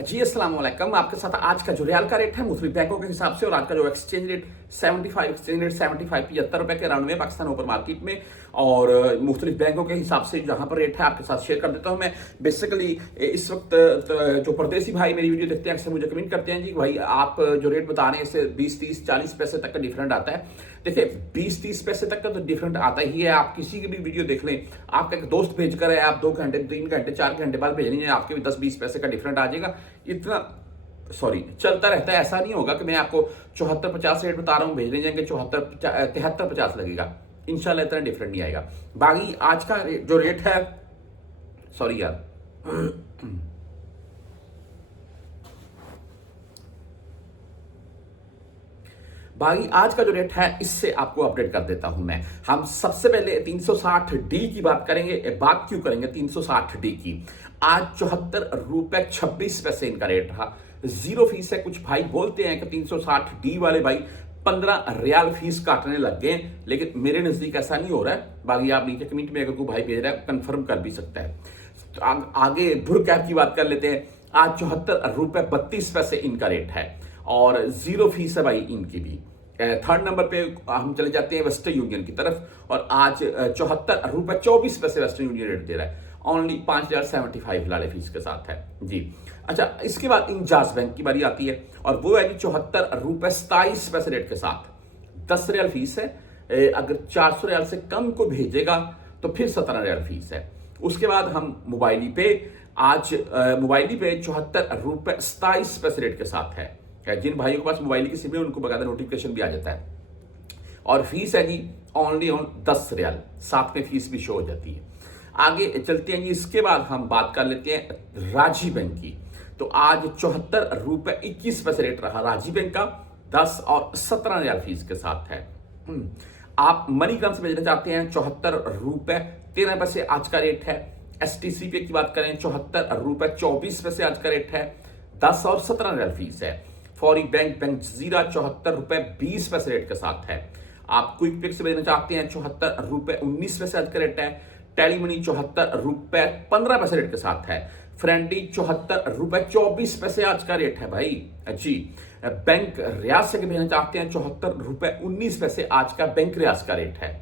जी अस्सलाम वालेकुम। आपके साथ आज का जो रियाल का रेट है मुख्तलिफ बैंकों के हिसाब से, और आज का जो एक्सचेंज रेट 75 रुपए के अराउंड में पाकिस्तान ओपन मार्केट में, और मुख्तलिफ बैंकों के हिसाब से जहां पर रेट है आपके साथ शेयर कर देता हूं मैं। बेसिकली इस वक्त जो परदेसी भाई मेरी वीडियो देखते हैं अक्सर मुझे कमेंट करते हैं जी भाई आप जो रेट बता रहे हैं इससे 20-30-40 पैसे तक का डिफरेंट आता है। देखिए 20-30 पैसे तक का तो डिफरेंट आता ही है। आप किसी की भी वीडियो देख लें, आपका एक दोस्त भेज कर है, आप 2 घंटे 3 घंटे 4 घंटे बाद भेज लीजिए, आपके भी 10-20 पैसे का डिफरेंट आ जाएगा। इतना चलता रहता है। ऐसा नहीं होगा कि मैं आपको 74-50 रेट बता रहा हूं, भेजने जाएंगे 74-73-50 लगेगा। इंशाल्लाह इतना डिफरेंट नहीं आएगा। बाकी आज का जो रेट है, सॉरी यार, बाकी आज का जो रेट है इससे आपको अपडेट कर देता हूं मैं। हम सबसे पहले 360 डी की बात करेंगे। बात क्यों करेंगे 360 डी की? आज 74 रुपए 26 पैसे इनका रेट रहा। जीरो फीस है। कुछ भाई बोलते हैं कि 360 डी वाले भाई 15 रियाल फीस काटने लग गए, लेकिन मेरे नजदीक ऐसा नहीं हो रहा है। बाकी आप नीचे कमेंट में अगर कोई भाई भेज रहा है कंफर्म कर भी सकता है। तो आगे भुर कैप की बात कर लेते हैं। आज 74 रुपए 32 पैसे इनका रेट है और जीरो फीस है भाई इनकी भी। थर्ड नंबर पे हम चले जाते हैं वेस्टर्न यूनियन की तरफ, और आज 74 रुपए 24 पैसे वेस्टर्न यूनियन रेट दे रहा है। ओनली 5075 लाले फीस के साथ है जी। अच्छा, इसके बाद इंजाज बैंक की बारी आती है और वो है जी 74 रुपए 27 पैसे रेट के साथ। 10 रियाल फीस है। अगर 400 रियाल से कम को भेजेगा तो फिर 17 रियाल फीस है। उसके बाद हम मोबाइली पे, आज मोबाइली पे 74 रुपए 27 पैसे रेट के साथ है। जिन भाइयों के पास मोबाइल की सिम है उनको बकायदा नोटिफिकेशन भी आ जाता है, और फीस है जी ओनली ऑन 10 रियाल, साथ में फीस भी शो हो जाती है। आगे चलते हैं जी। इसके बाद हम बात कर लेते हैं राजी बैंक की। तो आज 74 रुपए 21 पैसे रेट रहा राजी बैंक का, 10 और 17 रियाल फीस के साथ है। आप मनीग्राम से भेजना चाहते हैं 74 रुपए 13 पैसे आज का रेट है। एसटीसी पे की बात करें 74 रुपए 24 पैसे आज का रेट है, 10 और 17 रियाल फीस है। फौरी बैंक जीरा 74 रुपए 20 पैसे रेट के साथ है। आप क्विक पिक से भेजना चाहते हैं 74 रुपए 19 पैसे आज का रेट है। टेलीमनी 74 रुपए 15 पैसे रेट के साथ है। फ्रेंडी 74 रुपए 24 पैसे आज का रेट है भाई जी। बैंक रियाज से भेजना चाहते हैं 74 रुपए 19 पैसे आज का बैंक रियाज का रेट है।